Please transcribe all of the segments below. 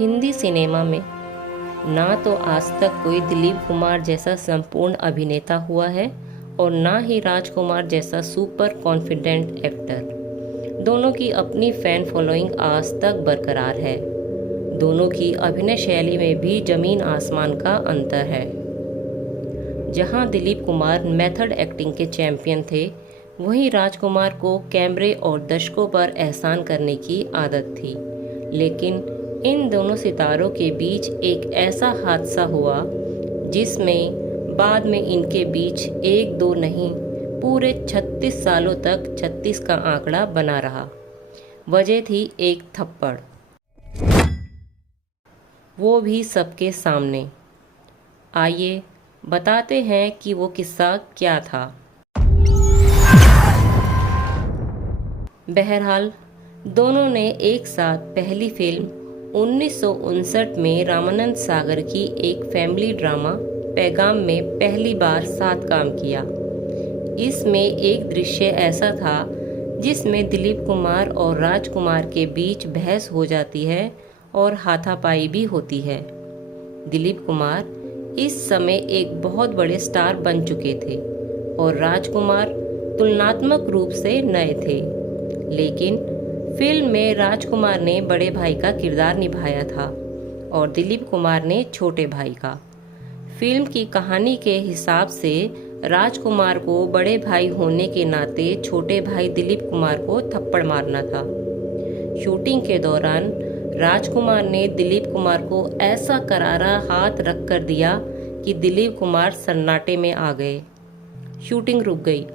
Hindi cinema में ना तो आज तक कोई दिलीप कुमार जैसा संपूर्ण अभिनेता हुआ है और ना ही राजकुमार जैसा सुपर कॉन्फिडेंट एक्टर। दोनों की अपनी फैन फॉलोइंग आज तक बरकरार है। दोनों की अभिनय शैली में भी जमीन आसमान का अंतर है। जहां दिलीप कुमार मेथड एक्टिंग के चैंपियन थे, वहीं राजकुमार को कैमरे और दर्शकों पर एहसान करने की आदत थी। लेकिन इन दोनों सितारों के बीच एक ऐसा हादसा हुआ जिसमें बाद में इनके बीच एक दो नहीं पूरे 36 सालों तक 36 का आंकड़ा बना रहा। वजह थी एक थप्पड़, वो भी सबके सामने। आइए बताते हैं कि वो किस्सा क्या था। बहरहाल दोनों ने एक साथ पहली फिल्म 1959 में रामानंद सागर की एक फैमिली ड्रामा पैगाम में पहली बार साथ काम किया। इसमें एक दृश्य ऐसा था जिसमें दिलीप कुमार और राजकुमार के बीच बहस हो जाती है और हाथापाई भी होती है। दिलीप कुमार इस समय एक बहुत बड़े स्टार बन चुके थे और राजकुमार तुलनात्मक रूप से नए थे। लेकिन फिल्म में राजकुमार ने बड़े भाई का किरदार निभाया था और दिलीप कुमार ने छोटे भाई का। फिल्म की कहानी के हिसाब से राजकुमार को बड़े भाई होने के नाते छोटे भाई दिलीप कुमार को थप्पड़ मारना था। शूटिंग के दौरान राजकुमार ने दिलीप कुमार को ऐसा करारा हाथ रख कर दिया कि दिलीप कुमार सन्नाटे में आ गए। शूटिंग रुक गई।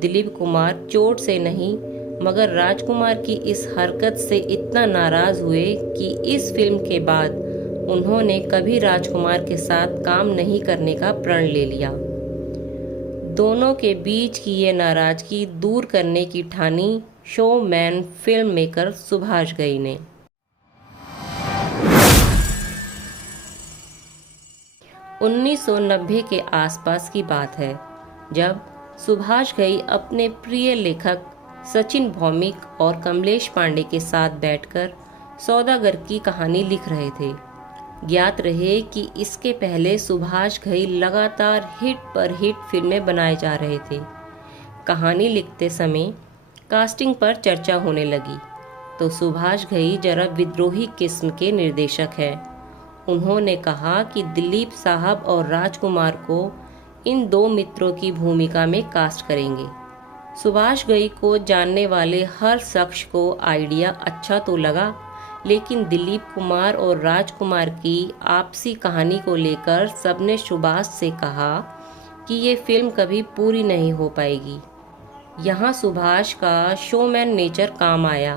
दिलीप कुमार चोट से नहीं मगर राजकुमार की इस हरकत से इतना नाराज हुए कि इस फिल्म के बाद उन्होंने कभी राजकुमार के साथ काम नहीं करने का प्रण ले लिया। दोनों के बीच की ये नाराजगी दूर करने की ठानी showman film maker Subhash Ghai ने। उन्नीस सौ 1990 के आसपास की बात है, जब सुभाष घई अपने प्रिय लेखक सचिन भौमिक और कमलेश पांडे के साथ बैठकर सौदागर की कहानी लिख रहे थे। ज्ञात रहे कि इसके पहले सुभाष घई लगातार हिट पर हिट फिल्में बनाए जा रहे थे। कहानी लिखते समय कास्टिंग पर चर्चा होने लगी तो सुभाष घई जरा विद्रोही किस्म के निर्देशक हैं। उन्होंने कहा कि दिलीप साहब और राजकुमार को इन दो मित्रों की भूमिका में कास्ट करेंगे। सुभाष घई को जानने वाले हर शख्स को आइडिया अच्छा तो लगा, लेकिन दिलीप कुमार और राजकुमार की आपसी कहानी को लेकर सबने सुभाष से कहा कि ये फिल्म कभी पूरी नहीं हो पाएगी। यहाँ सुभाष का शोमैन नेचर काम आया।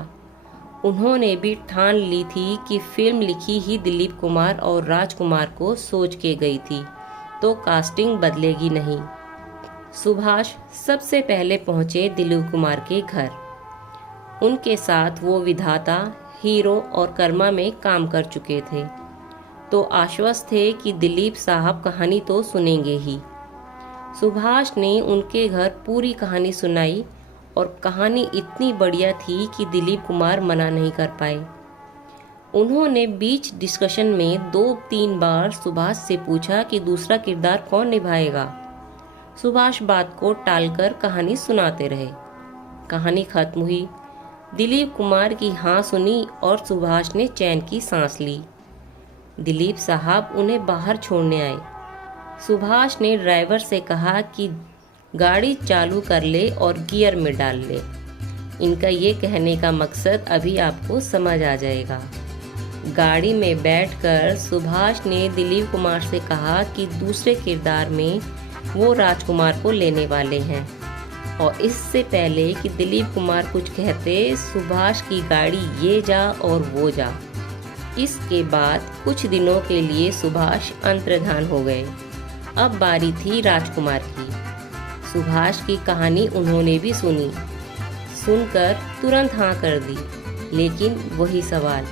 उन्होंने भी ठान ली थी कि फिल्म लिखी ही दिलीप कुमार और राजकुमार को सोच के गई थी, तो कास्टिंग बदलेगी नहीं। सुभाष सबसे पहले पहुंचे दिलीप कुमार के घर। उनके साथ वो विधाता, हीरो और कर्मा में काम कर चुके थे, तो आश्वस्त थे कि दिलीप साहब कहानी तो सुनेंगे ही। सुभाष ने उनके घर पूरी कहानी सुनाई और कहानी इतनी बढ़िया थी कि दिलीप कुमार मना नहीं कर पाए। उन्होंने बीच डिस्कशन में 2-3 बार सुभाष से पूछा कि दूसरा किरदार कौन निभाएगा। सुभाष बात को टालकर कहानी सुनाते रहे। कहानी खत्म हुई। दिलीप कुमार की हाँ सुनी और सुभाष ने चैन की सांस ली। दिलीप साहब उन्हें बाहर छोड़ने आए। सुभाष ने ड्राइवर से कहा कि गाड़ी चालू कर ले और गियर में डाल ले। इनका ये कहने का मकसद अभी आपको समझ आ जाएगा। गाड़ी में बैठकर सुभाष ने दिलीप कुमार से कहा कि दूसरे किरदार में वो राजकुमार को लेने वाले हैं, और इससे पहले कि दिलीप कुमार कुछ कहते, सुभाष की गाड़ी ये जा और वो जा। इसके बाद कुछ दिनों के लिए सुभाष अंतर्धान हो गए। अब बारी थी राजकुमार की। सुभाष की कहानी उन्होंने भी सुनी। सुनकर तुरंत हाँ कर दी, लेकिन वही सवाल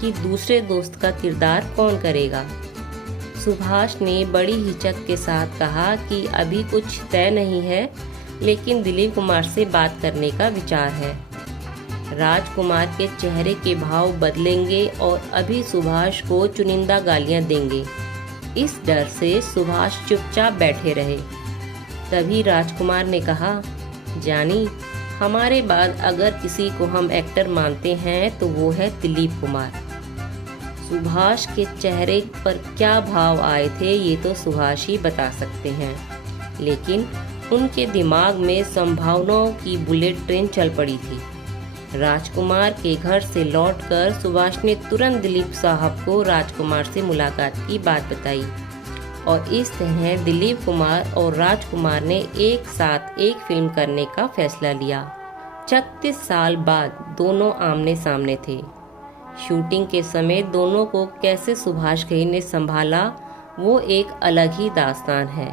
कि दूसरे दोस्त का किरदार कौन करेगा। सुभाष ने बड़ी हिचक के साथ कहा कि अभी कुछ तय नहीं है, लेकिन दिलीप कुमार से बात करने का विचार है। राजकुमार के चेहरे के भाव बदलेंगे और अभी सुभाष को चुनिंदा गालियां देंगे। इस डर से सुभाष चुपचाप बैठे रहे। तभी राजकुमार ने कहा, जानी, हमारे बाद अगर किसी को हम एक्टर मानते हैं तो वो है दिलीप कुमार। सुभाष के चेहरे पर क्या भाव आए थे ये तो सुभाष ही बता सकते हैं, लेकिन उनके दिमाग में संभावनाओं की बुलेट ट्रेन चल पड़ी थी। राजकुमार के घर से लौटकर सुभाष ने तुरंत दिलीप साहब को राजकुमार से मुलाकात की बात बताई और इस तरह दिलीप कुमार और राजकुमार ने एक साथ एक फिल्म करने का फैसला लिया। 36 साल बाद दोनों आमने सामने थे। शूटिंग के समय दोनों को कैसे सुभाष घई ने संभाला वो एक अलग ही दास्तान है।